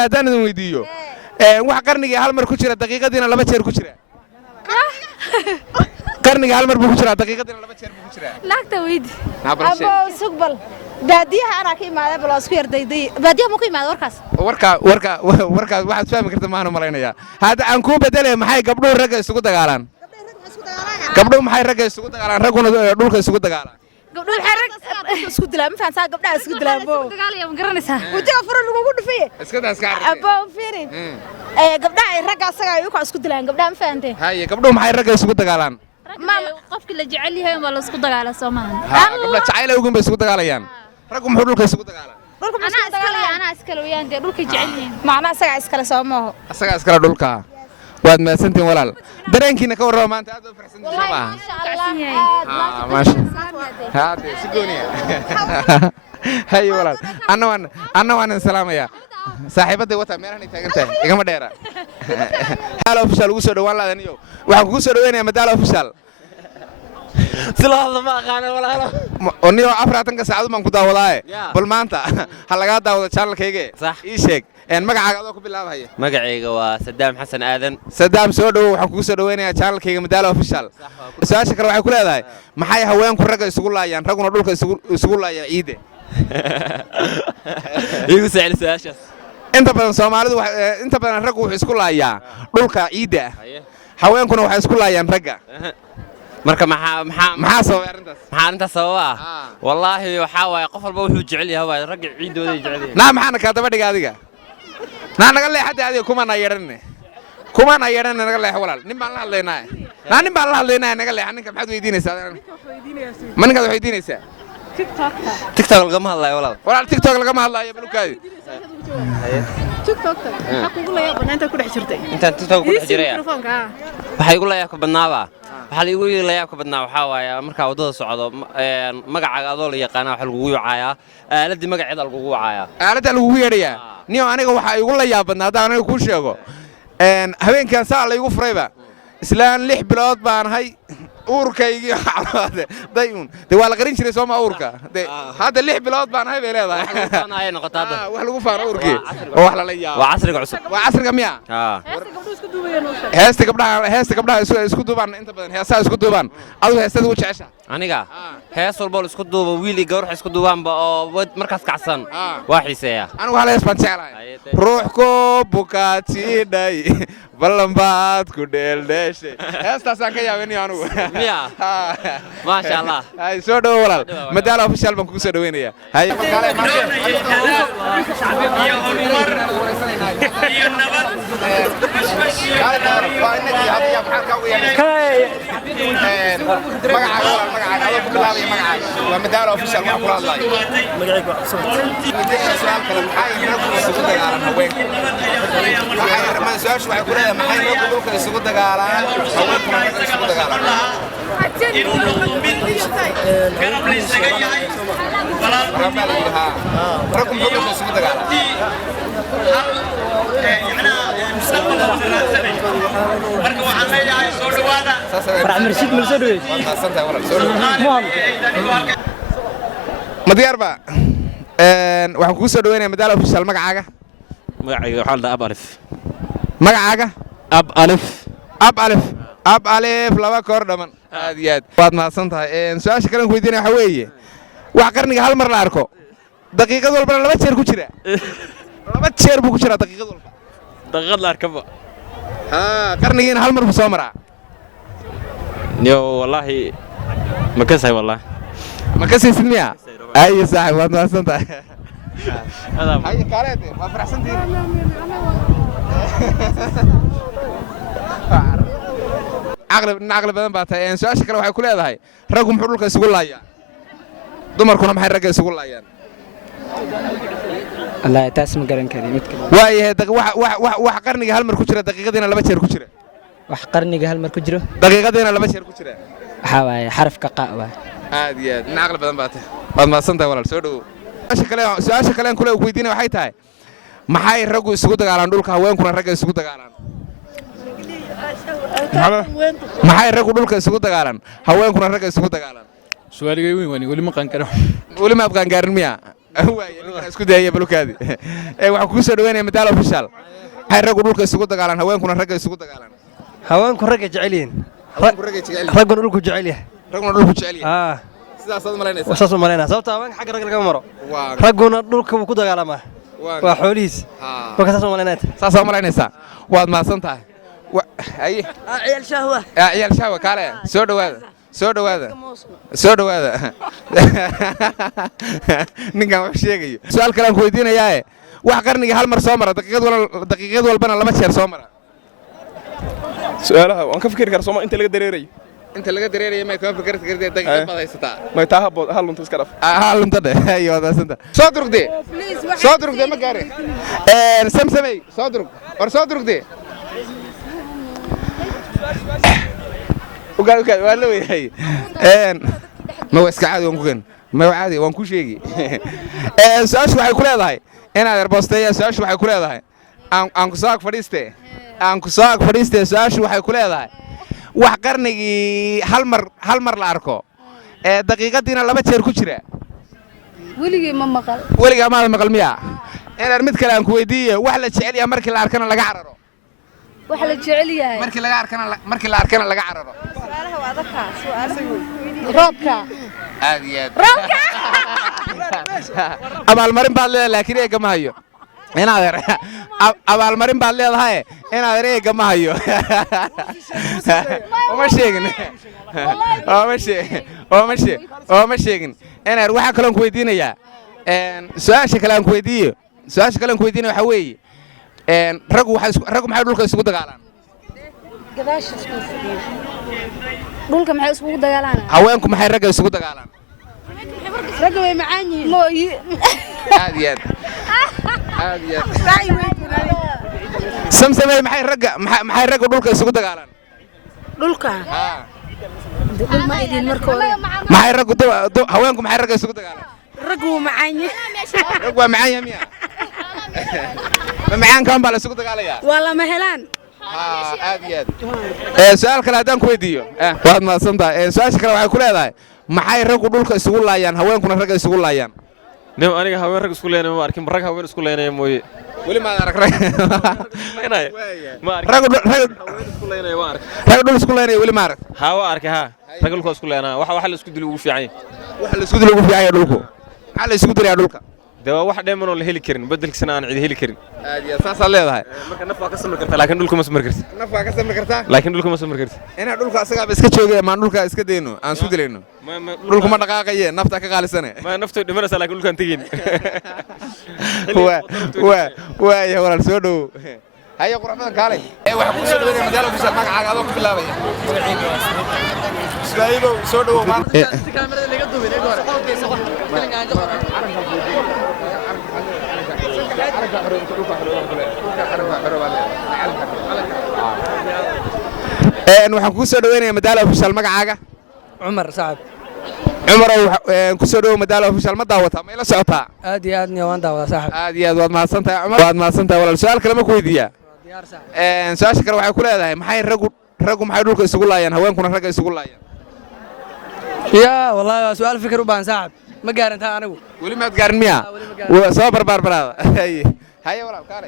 haddaan idin weydiiyo wax qarniga hal mar ku jira daqiiqadiina laba jeer ku jira qarniga hal mar buu ku jira daqiiqadiina laba jeer buu ku jira laagta weydi abo sugbal baadiyaha ana ka imaaday bal isku yardayday baadiyaha ma ku imaaday warkaas waxaad fahmi kartaa maana malaynayaa hadda aan ku bedelay maxay gabdhuhu ragga isugu dagaalaan gabdhuhu maxay ragga isugu dagaalaan ragguna dhulka isugu dagaalaan gabdhuhu waxay isku dilaan ma fahantaa gabdhaha isku dilaan bo dagaalaya ma garanaysaa wajiga furan lagu dhufay iska daas ka abo fiiri gabdhaha ay ragga asaga ay ku isku dilaan gabdhaha ma fahantay haye gabdhuhu maxay ragga isugu dagaalaan qofkii la jecel yahay ma la isku dagaalaa Soomaaliya gabdha jacayl ugu bay isugu dagaalayaan raggu muxuu dhulka isugu dagaalaa dhulka ma isku dagaalayaan ana iskala weeyaan dhulka jecel yihiin macna asaga iskala Soomaho asaga iskala dhulka waad maasantiin walaal dareenkiina ka warrama maanta aad u farxsantiin Soomaa maasha haade si gooniya hay walaal anna waan salaamaya saaxiibada wata meelahan taagan tahay igama dheera halo official ugu soo dhawaan laadaniyo waxaan kugu soo dhaweynayaa madaal official silaada ma aqaan walaalo oniyo 40 saacad baan ku daawadaaye bal maanta ha laga daawado channelkayga ii sheeg magacaaga adoo ku bilaabaya magacayga waa Sadaam Xasan Aadan Sadaam soo dhaw waxaan kugu soo dhaweynayaa channelkayga madaal official su'aasha kale waxay ku leedahay maxay haweenku ragga isugu laayaan raguna dhulka isugu laayaan ciide igu saaciid su'aashaas inta badan Soomaalidu inta badan raggu wuxuu isku laayaa dhulka ciide haweenkuna waxay isku laayaan ragga marka maxaa sababay arintaas sababa wallahi waxa waay qof walba wuxuu jecel yahay ragga ciidooda jecel yahay maxaana ka daba dhiga adiga naga leexada adiga kuma na yeeran naga leex walaal nin baan la hadlaynaa naga leex ninka maxaad weydiinaysaa ma ninka weydiinaysaa TikTok laga ma hadlayo walaal TikTok laga ma hadlayo balukaadi TikTok waxa kugu leeyahay banaanta ku dhex jirtay intaan TikTok ku dhex jiray waxa igu leeyahay ka badnaaba waxa igu leeyahay ka badnaa waxa waaya marka wadada socdo magacaaga adoo la yaqaan waxa lagu yuucayaa aaladii magaceeda lagu yuucayaa aalada lagu yeedhayaa niyo aniga waxa igu la yaabadnaa hadaan aniga ku sheego habeenkan saa la igu furayba islaan 6 bilood baan hay uurkaygii xaalade dayun waa la qarin jiray Soomaa uurka hadda 6 bilood baan hay bay leedahay wax lagu faano uurkii oo wax la yaabo waa casriga cusub waa casriga miya heesta gabdhaha isku duubaan inta badan heesaha isku duubaan adigu heestada u jecesha aniga hees walba isku duuba wiil iyo gabar isku duubaanba oo markaas kacsan waa xiiseeya anigu hal hees baan jeclahay ruux ko bukaatiday ballanbaad ku dheeldheeshay heestaasaan ka yaabay anigu miya ma sha Allah hay soo dhaw walaal madaal official baan kugu soo dhaweynayaa hay ومدار اوفيشال wax kula hadlay magacaygu waa su'aal kale maxay raggu isugu dagaalaan haweenka waxay ku leedahay maxay raggu dhulka isugu dagaalaan haweenkuna isugu dagaalaan raggu dhulka isugu dagaalaan marka waxaan leeyahay soo dhawaada farxmarshid mal soo dhaweey waasanta walaal soo dhaweey madiyarba waxaan kugu soo dhaweynayaa madaal official magacaaga waxa la ab alif magacaaga ab alif laba koor dhaman aad iyo aad waad mahadsan tahay su'aasha kale aan ku weydiinaya waxa weeye wax qarniga hal mar la arko daqiiqad walba laba jeer ku jira laba jeer buu ku jira daqiiqad walba daqiiqad la arkaba qarnigiina hal mar buu soo maraa yo wallahi ma ka say wallahi ma ka saysid miya ay saaxiib waad mahadsan tahay ay kaleed waa faraxsantiin aqli badan baa tahay su'aasha kale waxay ku leedahay raggu muxuu dhulka isugu laayaa dumarkuna maxay ragga isugu laayaan Allah taas ma garan kari mid kale wax qarniga hal mar ku jira daqiiqadiina laba jeer ku jira wax qarniga hal mar ku jiro daqiiqadiina laba jeer ku jira waxa waaye xarafka qa waa aad iyo aad aqli badan baa tahay waad mahadsan tahay walaal soo dhaw su'aasha kale aan kula weydiinay waxay tahay maxay raggu isugu dagaalaan dhulka haweenkuna ragga isugu dagaalaan maxay raggu dhulka isugu dagaalaan haweenkuna ragga isugu dagaalaan su'aaligay weyn wali ma qaan karo wali ma qaan gaarin miya waaye ninkan isku dayaya balukaadi waxaan kugu soo dhaweynaya madaal official waxay raggu dhulka isugu dagaalaan haweenkuna ragga isugu dagaalaan haweenku ragga jecel yihiin ragguna dhulku jecel yahay ragguna dhulku jecel yahay sidaas aad malaynaysaa saas u malaynaa sababta haweenka xagga ragga laga maro ragguna dhulka wuu ku dagaalamaa waa xoolihiis marka saas u malaynaa saas aad malaynaysaa waad mahadsan tahay aye ciyaal shahwa ciyaal shahwa kaale soo dhawaada soo dhawaada ninkan wax sheegayo su'aal kale aan ku weydiinayaae wax qarniga hal mar soo mara daqiiqad walbana laba jeer soo mara su'aalaha waan ka fikiri karaa Soomaa inta laga dareerayo ma ka fikirta kartay daqiiqad baad haysataa ma taa hal lunta iska dhaf hal lunta ayo wadaasanta soo durugde ma gaare samsamay soo durug war soo durugde waa la weyahay ma waa iska caadi waan ku gen ma waa caadi waan ku sheegi su-aashu waxay ku leedahay inaad erboosteeya su-aashu waxay ku leedahay aan ku soo ag fadhiiste su-aashu waxay ku leedahay wax qarnigii hal mar la arko daqiiqadiina laba jeer ku jira weligaa maada maqal miya inaad mid kale aan ku weydiiye wax la jecel yahay markii la arkana laga cararo waxa la jecel yahay markii la arkana laga cararo roobka aad iyo aad abaalmarin baad leedahay laakiin eega ma hayo inaad abaalmarin baad leedahay inaad eega ma hayo ma sheegin inaad waxa kale aan ku weydiinayaa su-aasha kale aan ku weydiiyo waxa weeye raggu maxay dhulka isugu dagaalaan dhulka maxay isugu dagaalaan haweenku maxay ragga isugu dagaalaan ragga way macaan yihiin mooyi aad iyo aad samsamay maxay ragga dhulka isugu dagaalaan dhulka dhul ma idin markooda maxay raggu haweenku maxay ragga isugu dagaalaan raggu waa macaan yihiin raggu waa macaan yahay miya ma macaankan baa la isugu dagaalayaa waa lama helaan aad iyo aad su'aal kale haddaan ku weydiiyo waad mahadsantahay su-aasha kale waxay ku leedahay maxay raggu dhulka isugu laayaan haweenkuna ragga isugu laayaan nim aniga haween rag isku leenay ma arkin rag haween isku leenay mooye weli ma arag rag ma arkin rag isku leenay waa arkin rag dhul isku leenay weli ma arag waa arkay rag dhulka isku leenay waxa la isku dilo ugu fiican waxa la isku dilo ugu fiican dhulku waxa la isku dilayaa dhulka dee waa wax dheeman oo la heli karin bedelkiisana aan cid heli karin aad iyo saas leedahay marka naf waa ka samir kartaa laakiin dhulka ma samir kartaa laakiin dhulka ma samir kartaa inaa dhulka asaga iska joogay ma dhulka iska deeno aan isku dilayno dhulku ma dhaqaaqaye nafta ka qaalisane ma naftu dhimanaysa laakiin dhulkaan tagin waa ya walaal soo dhow haya quraxmadan kaalay waxa ku soo dhaweynaya madaal official magacaaga adoo ku bilaabaya ismaaciilo soo dhow maanta kaamirada laga duubay waxaan ku soo dhaweynaya madaal official magacaaga cumar sacab cumarow ku soo dhawow madaal official ma daawataa ma ila socotaa aad iyo aadna waan daawadaa saaxib aad iyo aad waad mahadsantahay cumar waad mahadsantahay walaal su-aal kale ma ku weydiiyaa su-aasha kale waxay ku leedahay maxay raggu maxay dhulka isugu laayaan haweenkuna ragga isugu laayaan yaa wallaahi waa su-aal fikir u baahan saaxib ma gaarantaa anigu weli maad gaarin miya soo barbaar baraada haye walaal kaale